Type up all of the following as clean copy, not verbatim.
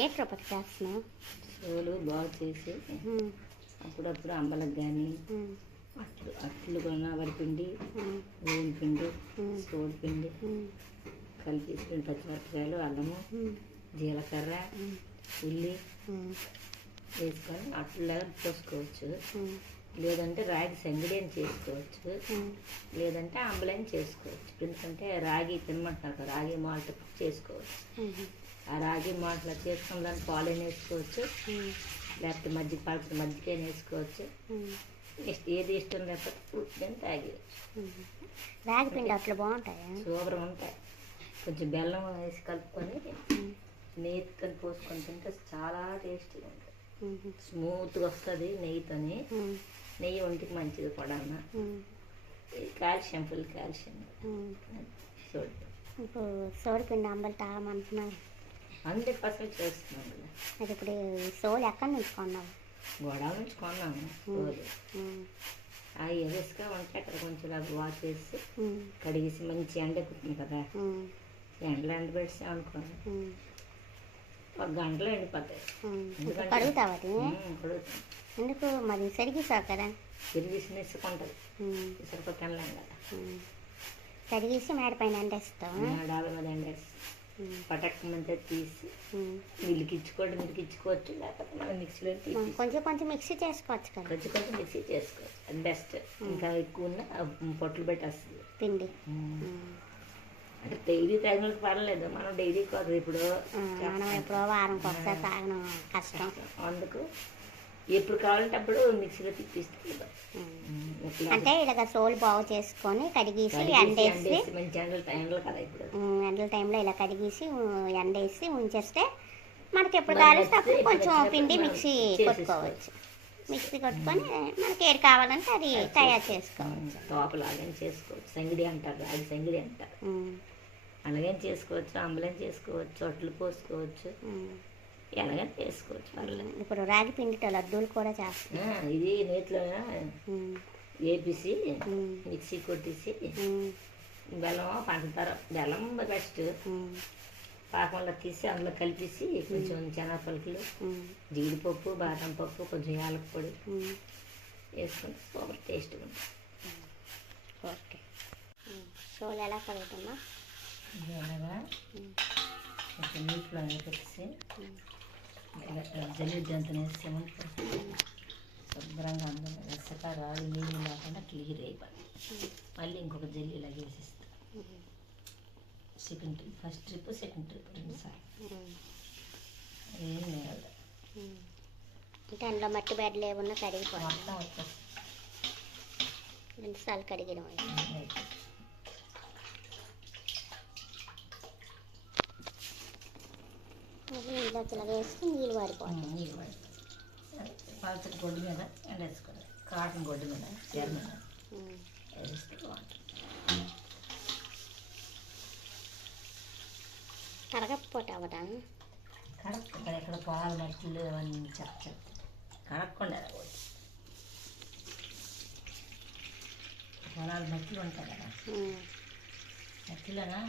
ఏ రూపాయకి చేస్తున్నావు? సోలు బాగు చేసి అప్పుడప్పుడు అంబలకు కానీ అట్లు కొన్న వరిపిండి, గోధుమ పిండి, సోడి పిండి కలిపి పచ్చిమిరపకాయలు, అల్లము, జీలకర్ర, ఉల్లి వేసుకొని అట్లాగా పోసుకోవచ్చు. లేదంటే రాగి సంగిడి అని చేసుకోవచ్చు, లేదంటే అంబలని చేసుకోవచ్చు. ఎందుకంటే రాగి తినమంటున్నారు, రాగి మాల్ట్ చేసుకోవచ్చు. ఆ రాగి మాటలు చేసుకున్న దాన్ని పాలైన వేసుకోవచ్చు, లేకపోతే మజ్జిగ పడుతుంది మజ్జిగ వేసుకోవచ్చు. ఏది ఇష్టం లేకపోతే పూర్తిగా తాగేయచ్చు. రాగి పిండి అట్లా బాగుంటాయి, సూపర్ ఉంటాయి. కొంచెం బెల్లం వేసి కలుపుకొని నెయ్యితో పోసుకొని తింటే చాలా టేస్టీగా ఉంటుంది. స్మూత్గా వస్తుంది నెయ్యితోని. నెయ్యి ఒంటికి మంచిది కూడా. Calcium, full calcium. సోడి ఇప్పుడు సోడి పిండి అంబలు తాగమంటున్నారు, 100% చేస్తున్నాం. అది ఇప్పుడు సోలు ఎక్కడి నుంచి కొన్నావు? గోడవ నుంచి కొన్నాము సోలు. అవి ఎదుసుగా ఉంటే అక్కడ కొంచెం అవి వాష్ చేసి కడిగేసి మంచి ఎండ ఎక్కుతుంది కదా, ఎండలో ఎండబెట్టి అనుకోండి, 1 గంటలో ఎండిపోతాయి. కడుగుతావు అది? ఎందుకు మరి సరిగిస్తావు కదా? తిరిగేసి ఇసుకుంటుంది, ఇసుకపోతాను కదా. కడిగేసి మేడ పైన ఎండేస్తావు? డాబా మీద ఎండేస్తాం. పటక్మంతా తీసి మిరికిచ్చుకోవచ్చు, లేకపోతే మనం మిక్సీలో తీసి కొంచెం కొంచెం మిక్సీ చేసుకోవచ్చు కదా. కొంచెం మిక్సీ చేసుకోవచ్చు, అది బెస్ట్. ఇంకా ఎక్కువ ఉన్న పొట్లు పెట్టేస్తుంది పిండి. అంటే డైలీ తాగినకి పర్లేదు, మనం డైలీ కాదు. ఇప్పుడు మనం ఎప్పుడో వారంకి ఒకసారి తాగడం కష్టం. అందుకు ఎప్పుడు కావాలంటే అప్పుడు మిక్సీలో తిప్పిస్తే అంటే ఇలాగ సోలు బాగు చేసుకొని కడిగేసి ఎండేసి మంచి ఎండలు కదా ఇప్పుడు ఎండల టైంలో ఇలా కడిగేసి ఎండేసి ఉంచేస్తే మనకి ఎప్పుడు కావాలంటే అప్పుడు కొంచెం పిండి మిక్సీ కొట్టుకోవచ్చు. మిక్సీ కొట్టుకొని మనకి ఏది కావాలంటే అది తయారు చేసుకోవచ్చు. తోపలాగా చేసుకోవచ్చు, సంగిడి అంటారు, అది సంగిడి అంటారు. అలాగే చేసుకోవచ్చు, అంబలం చేసుకోవచ్చు, అట్లు పోసుకోవచ్చు, ఎలాగైనా చేసుకోవచ్చు. పర్లేదు. ఇప్పుడు రాగి పిండితో లడ్డూలు కూడా చేస్తాం. ఇది నేతిలో వేపేసి మిక్సీ కొట్టేసి బెల్లం, పంచదార, బెల్లం బెస్ట్, పాకంలో తీసి అందులో కలిపేసి కొంచెం శనగపలుకులు, జీడిపప్పు, బాదం పప్పు, కొంచెం యాలక పొడి వేసుకుంటే సూపర్ టేస్ట్గా ఉంటుంది. ఓకే, సోలు ఎలా కలుగుతున్నా? ఇలాగా కొంచెం నీటిలో పెట్టేసి జల్లి జంతుని వేసి శుభ్రంగా అందరూ వెచ్చగా రాగి నీళ్ళు లేకుండా క్లియర్ అయిపోయి మళ్ళీ ఇంకొక జల్లి ఇలాగ వేసిస్తాం. Second trip, first trip, second trip 2 సార్లు. ఏం లేదు అంటే అందులో మట్టి బెడ్లు ఏమన్నా కడిగిపోయి మొత్తం వచ్చేస్తాం. 2 సార్లు కడిగడం నీళ్ళకి ఇలా వేసి నీళ్ళు వాడిపోవాలి. నీళ్ళు వాడిపోయి పలచటి గొడ్డు మీద ఎండేసుకోవాలి, కాటన్ గొడ్డు మీద చీర మీద వేస్తే బాగుంటుంది. కడగకపోతే అవదా? కడగ ఎక్కడ పొలాలు మట్టిలు అవన్నీ చెప్తాయి, కడగకుండా పొలాలు మట్టిలు ఉంటాయి కదా, మట్టిలోనా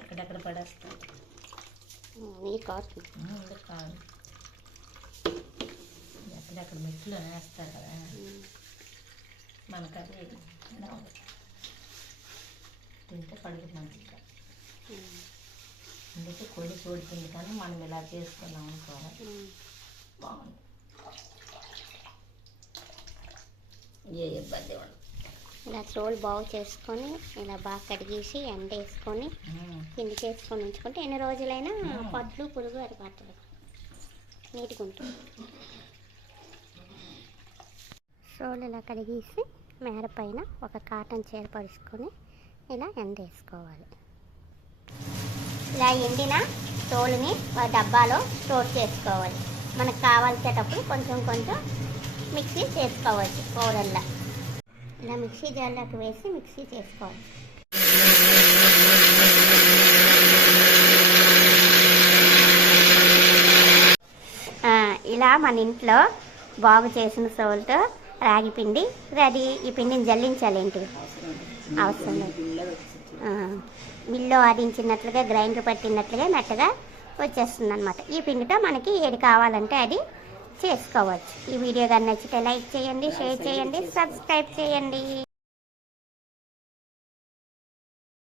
ఎక్కడెక్కడ పడేస్తాం. నీరు కాదు కాదు, ఎక్కడెక్కడ మెట్లు వేస్తారు కదా, మనకు అది తింటే పడుతుంది మంచిగా. అందుకే కొడి చూడుతుంది, కానీ మనం ఇలా చేసుకున్నాం అనుకోవాలి బాగుంది, ఏ ఇబ్బంది ఉండదు. ఇలా సోలు బాగు చేసుకొని ఇలా బాగా కడిగేసి ఎండేసుకొని పిండి చేసుకొని ఉంచుకుంటే ఎన్ని రోజులైనా పట్లు పురుగు అది పట్టదు, నీట్గా ఉంటుంది. సోలు ఇలా కడిగేసి మేడ పైన ఒక కాటన్ చీర పరుచుకొని ఇలా ఎండేసుకోవాలి. ఇలా ఎండిన సోలుని ఒక డబ్బాలో స్టోర్ చేసుకోవాలి. మనకు కావాల్సేటప్పుడు కొంచెం కొంచెం మిక్సీ చేసుకోవచ్చు. పౌడర్లా ఇలా మిక్సీ జార్లోకి వేసి మిక్సీ చేసుకోవాలి. ఇలా మన ఇంట్లో బాగు చేసిన సోలుతో రాగి పిండి రెడీ. ఈ పిండిని జల్లించాలి ఏంటి? అవసరం లేదు. బిళ్ళ వచ్చింది. మిల్లో ఆడించినట్లుగా గ్రైండర్ పట్టినట్లుగా మెత్తగా వచ్చేస్తుంది అనమాట. ఈ పిండితో మనకి ఏది కావాలంటే అది చేసుకోవచ్చు. ఈ వీడియో కానీ నచ్చితే లైక్ చేయండి, షేర్ చేయండి, సబ్స్క్రైబ్ చేయండి.